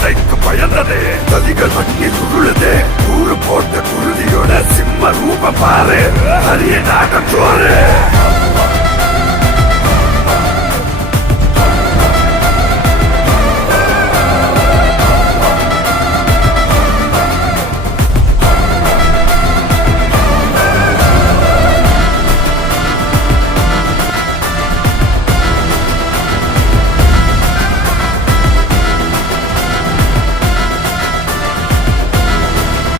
மரியாதைக்கு பயந்ததே கதிகள் மண்ணி உருளுதே ஊரு போட்ட குருதியோட சிம்ம ரூப பாரு அரிய நாட்டம் சோறு